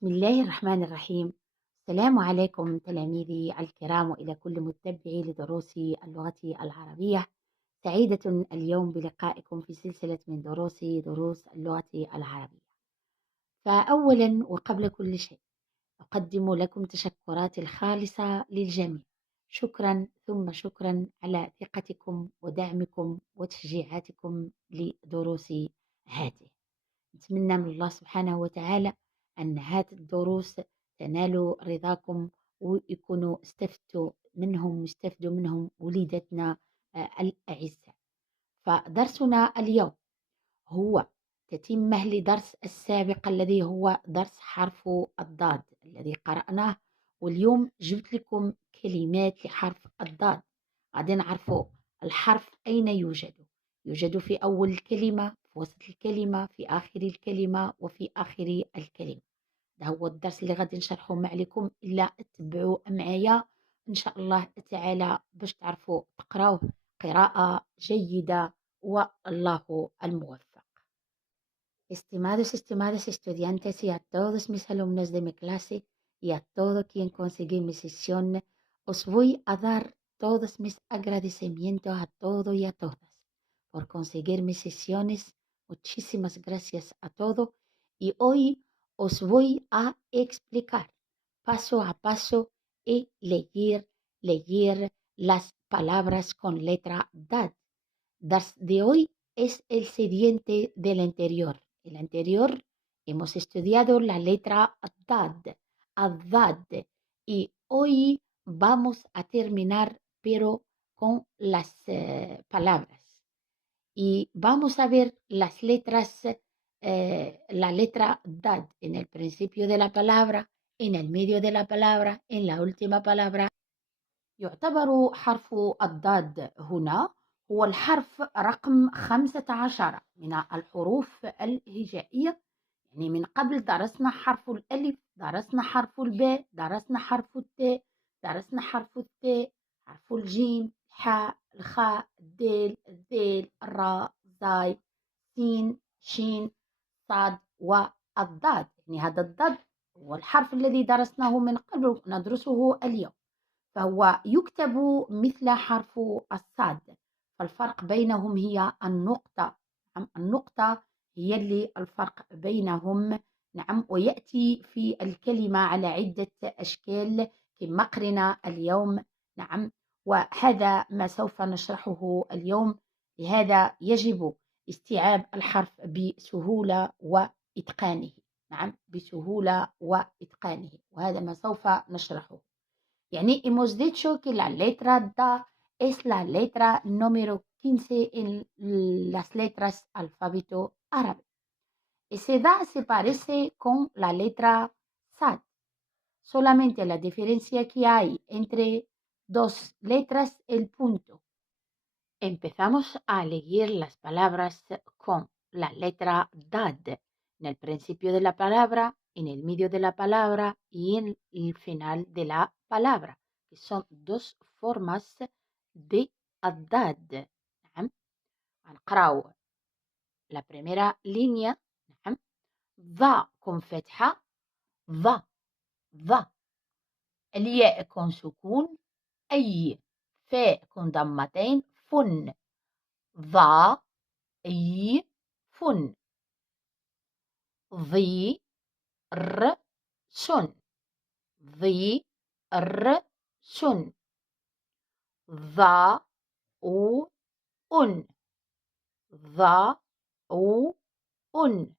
بسم الله الرحمن الرحيم. السلام عليكم تلاميذي الكرام وإلى كل متبعي لدروس اللغة العربية. سعيدة اليوم بلقائكم في سلسلة من دروس اللغة العربية. فأولا وقبل كل شيء أقدم لكم تشكراتي الخالصة للجميع. شكرا ثم شكرا على ثقتكم ودعمكم وتشجيعاتكم لدروسي هذه. نتمنى من الله سبحانه وتعالى أن هذه الدروس تنال رضاكم ويكونوا استفدوا منهم وليدتنا الأعزاء. فدرسنا اليوم هو تتمة لدرس السابق الذي هو درس حرف الضاد الذي قرأناه، واليوم جبت لكم كلمات لحرف الضاد. غادي نعرفوا الحرف أين يوجد في أول الكلمة، في وسط الكلمة، في آخر الكلمة، وفي آخر الكلمة. ده هو الدرس اللي غادي نشرحه معكم، إلا تتبعوا معايا إن شاء الله تعالى باش تعرفوا تقراوه قراءة جيدة، والله الموفق. Estimados estudiantes y a todos mis alumnos de mi clase y a todo quien consigue mi sesión, os voy a dar todos mis agradecimientos a todo y a todas por conseguir mis sesiones. Muchísimas gracias a todo. Y hoy os voy a explicar paso a paso y leer las palabras con letra DAD. Das de hoy es el siguiente del anterior. El anterior hemos estudiado la letra Dad, Adad, y hoy vamos a terminar pero con las palabras. Y vamos a ver las letras, la letra Dad en el principio de la palabra, en el medio de la palabra, en la última palabra. يعتبر حرف الضاد هنا هو الحرف رقم 15 من الحروف الهجائية. يعني من قبل درسنا حرف الألف، درسنا حرف الباء، درسنا حرف التاء، درسنا حرف الثاء، حرف الجيم، الحاء، الخاء، الدال، الذال، الراء، زاي، سين، شين، صاد والضاد. يعني هذا الضاد هو الحرف الذي درسناه من قبل ندرسه اليوم، فهو يكتب مثل حرف الصاد. فالفرق بينهم هي النقطة. نعم، النقطة هي اللي الفرق بينهم. نعم، ويأتي في الكلمة على عدة أشكال كما قرنا اليوم. نعم، وهذا ما سوف نشرحه اليوم. لهذا يجب استيعاب الحرف بسهولة وإتقانه. نعم، بسهولة وإتقانه، وهذا ما سوف نشرحه. Yani hemos dicho que la letra DA es la letra número 15 en las letras alfabeto árabe. Ese DA se parece con la letra SAD. Solamente la diferencia que hay entre dos letras, el punto. Empezamos a leer las palabras con la letra DAD en el principio de la palabra, en el medio de la palabra y en el final de la palabra, que son dos formas de الضاد. نعم، هنقراو la primera línea. نعم، ضا con فتحة، ضا ضا. الياء con سكون، أي. فاء con ضمتين، فن. ضا أي فن. ضي ر سن، ضي ر سن. ضا أو أن، ضا أو أن.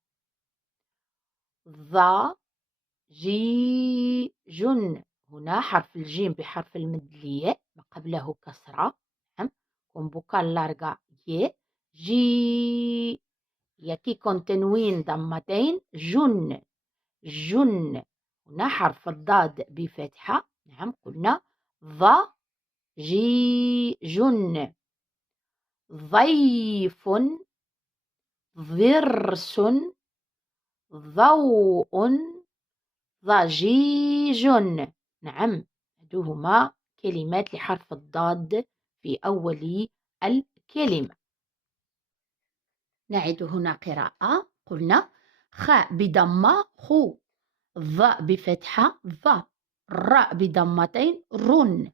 ضا جي جن. هنا حرف الجيم بحرف المد الياء ما قبله كسرة. نعم، con vocal larga ي. جي يكي con تنوين ضمتين، جن جن. هنا حرف الضاد بفتحة. نعم، قلنا ض جي جن. ضيف، ضرس، ضوء، ضجيج. نعم، هما كلمات لحرف الضاد في أول الكلمة. نعيد هنا قراءة. قلنا خاء بضمة خو، ظ بفتحة ظ، الراء بضمتين رن،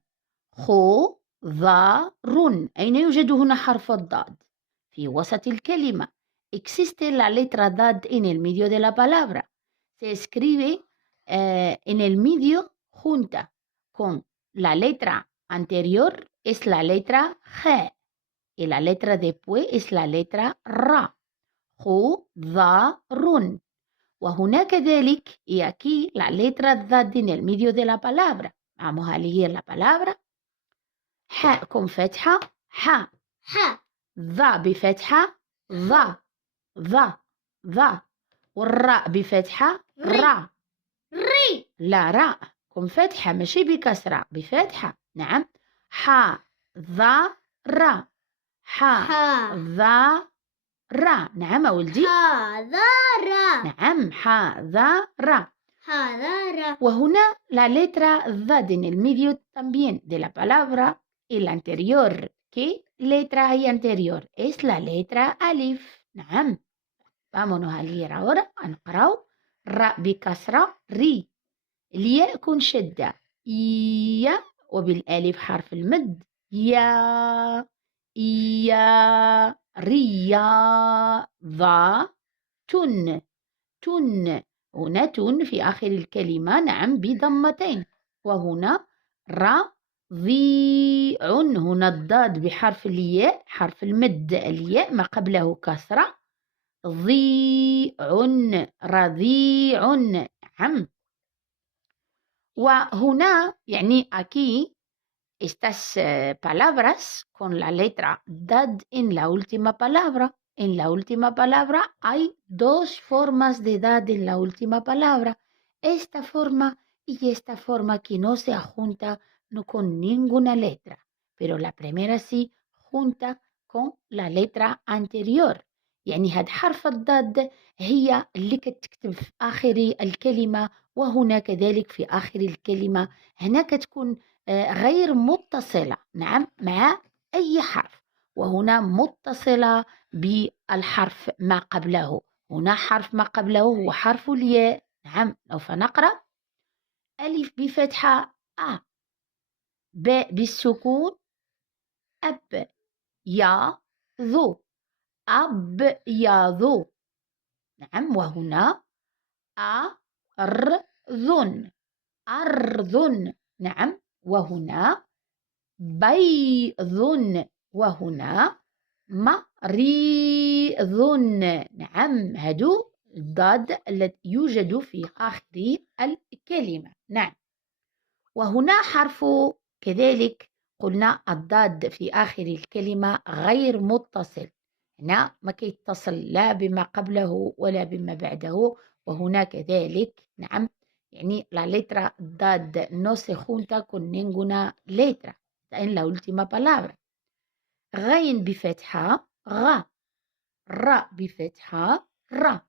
خو ظا رن. أين يوجد هنا حرف الضاد؟ في وسط الكلمة. Existe la letra DAD en el medio de la palabra. Se escribe en el medio junta con la letra anterior, es la letra G, y la letra después es la letra R. خو ظا رن. وهنا كذلك, y aquí la letra DAD en el medio de la palabra. Vamos a leer la palabra. حاء con فتحة حاء، ظا بفتحة ظا ظا ظا، والراء بفتحة را ري. لا، راء con فتحة ماشي بكسرة، بفتحة. نعم. حاء ظا را، حاء ظا را. نعم ولدي، ظا را. نعم، حاء ظا را. وهنا la letra DAD en el medio también de la palabra, el anterior. ¿Qué letra hay anterior? Es la letra ألف. نعم. vámonos a leer ahora. هنقراو. راء بكسرة ري، الياء كون شدة يا، وبالألف حرف المد يا يا ريا ضا تن تن. هنا تن في آخر الكلمة، نعم، بضمتين. وهنا را ضيع، هنا الضاد بحرف الياء، حرف المد الياء ما قبله كسرة. ضيع رضيع. نعم. وهنا يعني aquí estas palabras con la letra DAD en la última palabra. En la última palabra hay dos formas de DAD en la última palabra. Esta forma y esta forma que no se junta no con ninguna letra, pero la primera sí junta con la letra anterior. يعني هاد حرف الضاد هي اللي كتكتب في آخر الكلمة، وهنا كذلك في آخر الكلمة. هنا كتكون غير متصلة، نعم، مع أي حرف، وهنا متصلة بالحرف ما قبله. هنا حرف ما قبله هو حرف الياء. نعم. سوف نقرأ. ألف بفتحة أ، باء بالسكون أب، يا ذو أب يا ذو. نعم. وهنا أرذن أرذن. نعم. وهنا بيض، وهنا مريض. نعم. هادو الضاد الذي يوجد في آخر الكلمة. نعم. وهنا حرف كذلك قلنا الضاد في آخر الكلمة غير متصل. هنا ما كيتصل لا بما قبله ولا بما بعده. وهنا كذلك، نعم، يعني la letra DAD no se junta con ninguna letra en la última palabra. غين بفتحة غ، راء بفتحة را،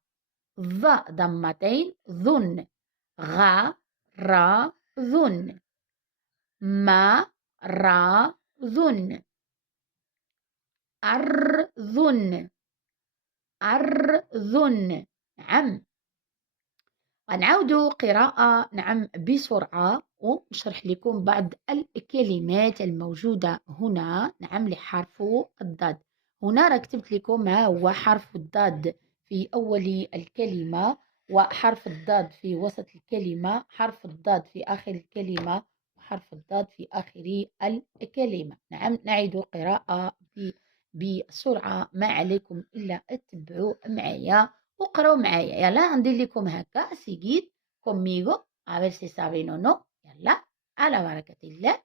ظ ضمتين ذن، غ را ذن، ما را ذن، أرذن أرذن. نعم. ونعود قراءة، نعم، بسرعة، ونشرح لكم بعض الكلمات الموجودة هنا، نعم، لحرف الضاد. هنا ركبت لكم ما هو حرف الضاد في أول الكلمة، وحرف الضاد في وسط الكلمة، حرف الضاد في آخر الكلمة، وحرف الضاد في آخر الكلمة. نعم. نعيد قراءة بسرعة، ما عليكم إلا اتبعوا معايا وقرأوا معايا. يلا ندير لكم هكا سيجيد conmigo a ver si saben o no. يلا على بركة الله.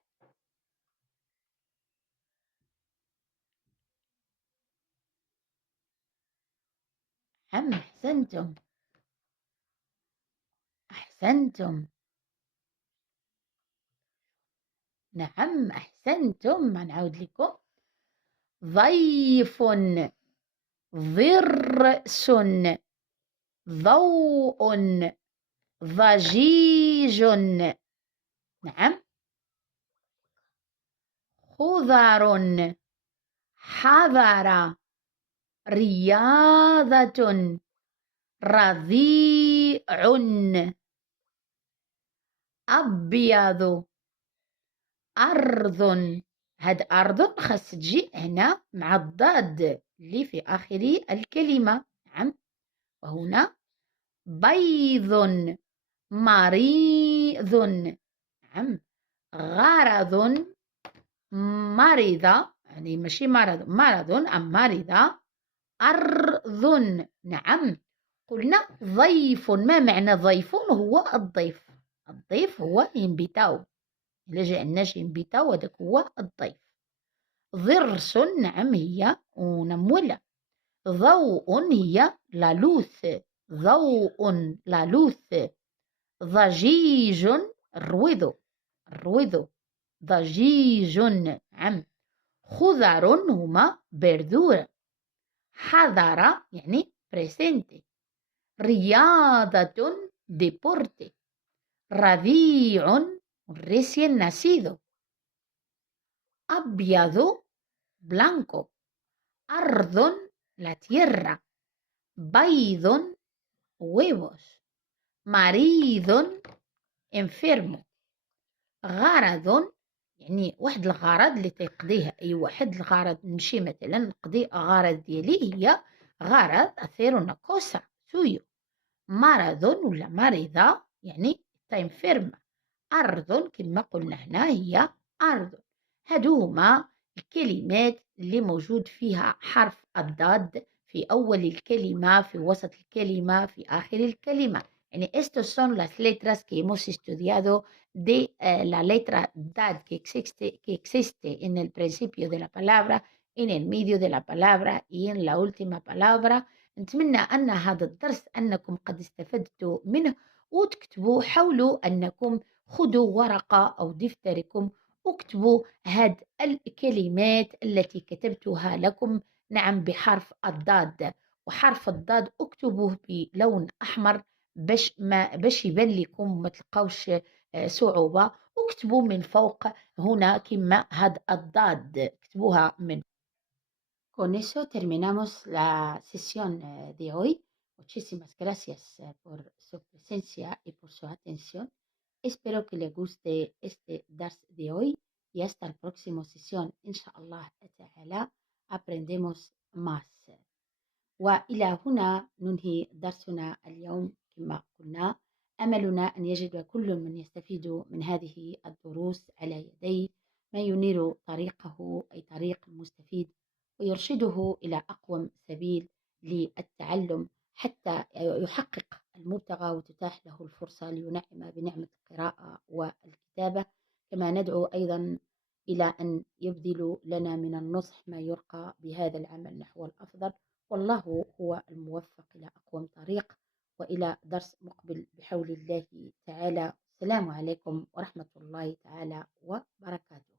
أحسنتم أحسنتم. نعم أحسنتم. نعود لكم. ضيف، ضرس، ضوء، ضجيج. نعم. خضر، حضر، رياضة، رضيع. أبيض. أرض. هاد أرض خاص تجي هنا مع الضاد اللي في آخر الكلمة. نعم. وهنا بيض. مريض. نعم. غرض. مرض، يعني ماشي مرض أم مرض. أرض. نعم. قلنا ضيف. ما معنى ضيف؟ هو الضيف. الضيف هو ينبتاو. إلا جاء شي ينبتاو هذاك هو الضيف. ضرس. نعم هي ونمولة. ضوء هي لالوث. ضوء لالوث. ضجيج. الرويض. الرويض. ضجيج. نعم. خضر هما بردورة. حضر يعني presente. رياضة deporte. ربيع recién nacido. أبيض blanco. أرض la tierra. بيض huevos. مريض enfermo. غرض يعني واحد الغرض اللي تيقضيه أي واحد. الغرض نمشي مثلا نقضي غرض ديالي هي غرض hacer una cosa suyo. مرض ولا مريضة يعني تنفرم. أرض كما قلنا هنا هي أرض. هادو هما الكلمات اللي موجود فيها حرف الضاد في أول الكلمة، في وسط الكلمة، في آخر الكلمة. يعني estos son las letras que hemos estudiado de la letra DAD que existe en el principio de la palabra, en el medio de la palabra y en la última palabra. نتمنى أن هذا الدرس أنكم قد استفدتوا منه وتكتبوا. حاولوا أنكم خذوا ورقة أو دفتركم واكتبوا هاد الكلمات التي كتبتها لكم. نعم بحرف الضاد. وحرف الضاد اكتبوه بلون أحمر باش يبان لكم ما تلقاوش صعوبة. واكتبوا من فوق هنا كما هاد الضاد اكتبوها من. Con eso terminamos la sesión de hoy. Muchísimas gracias por su presencia y por su atención. Espero que le guste este dars de hoy y hasta la próxima sesión. Inshallah ta'ala aprendemos más. وإلى هنا ننهي درسنا اليوم كما قلنا. أملنا أن يجد كل من يستفيد من هذه الدروس على يديه ما ينير طريقه أي طريق المستفيد ويرشده إلى أقوم سبيل للتعلم حتى يحقق المبتغى وتتاح له الفرصة لينعم بنعمة القراءة والكتابة. كما ندعو أيضا إلى أن يبذلوا لنا من النصح ما يرقى بهذا العمل نحو الأفضل. والله هو الموفق إلى أقوم طريق. وإلى درس مقبل بحول الله تعالى. السلام عليكم ورحمة الله تعالى وبركاته.